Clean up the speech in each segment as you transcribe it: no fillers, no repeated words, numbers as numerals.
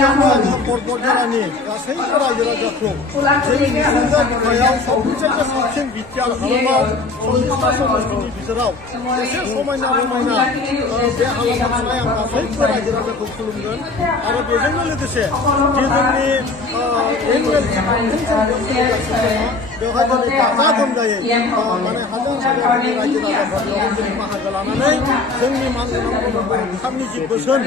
गिबियावनो बरजरानि गासैबो रायजो राजाखौ जोंनि मिथिंगा बिखायाव सबनिफ्राय साबसिन बिटिआर हालामाव 40टा समस्थिनि गेजेराव एसे समायना रमायना बे हालामाव थानाय आं गासैबो रायजो राजाखौ खुलुमगोन आरो बेजोंनो लोगोसे जे जोंनि एनुवेल बेवहाय दिनै गाजा गोमजायै माने हाजार साजायनानै रायजो राजाफ्रा बेवहाय जों बाहागो लानानै जोंनि मानगोनां ओंखामनि जि बोसोन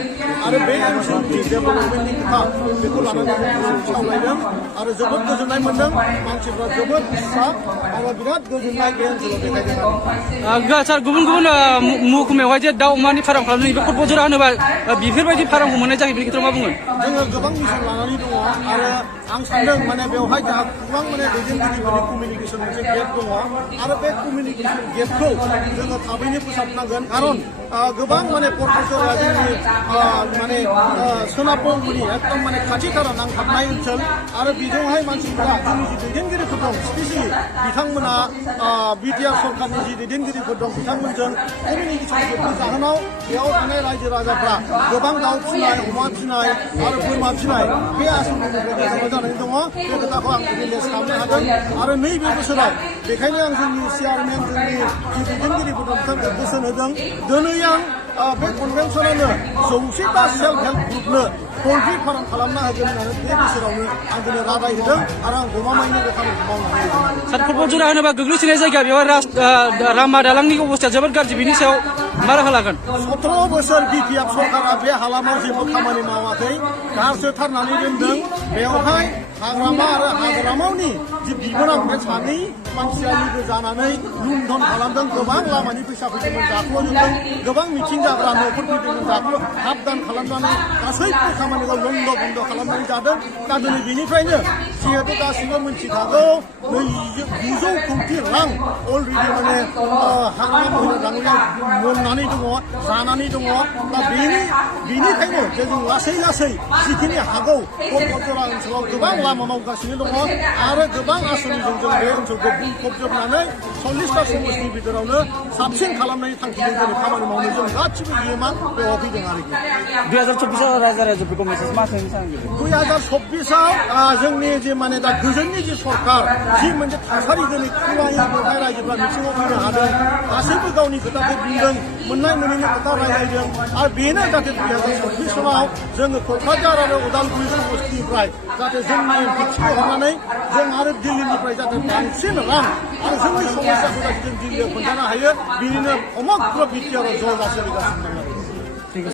आरो बे ओनसोलनि डेभेलपमेन्टनि खोथा बेखौ लानानै जों सावरायदों आरो जोबोद गोजोननाय मोन्दों मानसिफ्रा जोबोद उत्साह आरो बिराद गोजोननाय बे ओनसोलाव देखायदों सार गुबुन गुबुन महकुमायावहाय जे दाउ अमानि फार्म खालामदों बेखौ बरजरा होनोबा बेफोरबायदि फार्मखौ मोननाय जायो बेनि खोथायाव मा बुंगोन जोङो गोबां मिसन लानानै दङ आरो आं सानदों माने बेवहाय जोंहा गोबां माने दैदेनगिरिफोरनि कमिउनिकेसन मोनसे गेप दङ आरो बे कमिउनिकेसन गेपखौ जोङो थाबैनो फोसाबनांगोन खारन गोबां माने बरजरा जोंनि माने सोनाब बंगनि एकदम माने खाथिथारा नांथाबनाय ओनसोल आरो बेजोंहाय मानसिफोरा जोंनि जि दैदेनगिरिफोर दं स्पेसियेलि बिथांमोना बिटिआर सरकारनि जि दैदेनगिरिफोर दं बिथांमोनजों कमिउनिकेसन गेपनि जाहोनाव बेयाव थानाय रायजो राजाफ्रा गोबां दाउ फिसिनाय अमा फिसिनाय आरो बोरमा फिसिनाय बे आसनिनिफ्राय गोजानाव जानानै दङ बे खोथाखौ आं रियेलाइज खालामनो हादों आरो नैबे बोसोराव बेखायनो आं जोंनि चेयारमेन जोंनि जि दैदेनगिरिफोर दं बिथांमोनखौ बोसोन होदों दिनै आं बे कनभेनसनावनो 100टा सेल्फ हेल्प ग्रुपनो पल्ट्रि फार्म खालामना होगोन होननानै बे बोसोरावनो आं दिनै रादाय होदों आरो आं गमामायैनो बे खामानिखौ मावनानै होदों सार बरजरा होनोबा गोग्लैसोनाय जायगा बेवहाय लामा दालांनि अबस्थाया जोबोद गाज्रि बेनि सायाव मा राहा लागोन 17 बोसोर बिटिआर सरकारा बे हालामाव जेबो खामानि मावाखै गारसोथारनानै दोनदों बेवहाय हाग्रामा आरो हाग्रामानि जि बिबानाव बे सानै मानसिया लोगो जानानै लुण्ठन खालामदों गोबां लामानि फैसा फैदोंमोन जाख्ल'जोबदों गोबां मिथिं जाग्रा न'फोर फैदोंमोन हाबदान खालामनानै गासैबो खामानिखौ लन्द' बन्द' खालामनानै जादों दा दिनै बेनिफ्रायनो जिहेतु गासिबो मिथिखागौ 900 कौटि रां अलरेडि माने हाग्रामा महिला मोननानै दङ जानानै दङ दा बेनिखायनो जों लासै लासै जिखिनि हागौ बरजरा ओनसोलाव गोबां लामा मावगासिनो दङ आरो गोबां आसनिजों जों बे ओनसोलखौ बुंफबजोबनानै 40टा समस्थिनि गेजेरावनो साबसिन खालामनायनि थांखिजों जों खामानि मावनो जों गासिबो इयुमा बेयाव फैदों आरोखि 2024आव रायजो राजाफोरखौ मेसेज मा होनो सानगोन 2024आव जोंनि जे माने दा गोजोननि जि सरकार जि मोनसे थासारि दिनै खुलायै बेवहाय रायजोफ्रा मिथिङाव फैनो हादों गासैबो गावनि खोथाखौ बुंदों मोननाय मोनैनि खोथा रायलायदों आरो बेनो जाहाथे 2024आव जोङो क'क्राझार आरो उदालगुरि समस्थिनिफ्राय जाहाथे जोंनि बिथिंखौ हरनानै जों आरो दिल्लीनिफ्राय जाहाथे बांसिन रां आरो जोंनि समस्याखौ जाहाथे जों दिल्लीयाव खोन्थानो हायो बिनिनो समग्र बिटिआरआव ज' जासिगासिनो दङ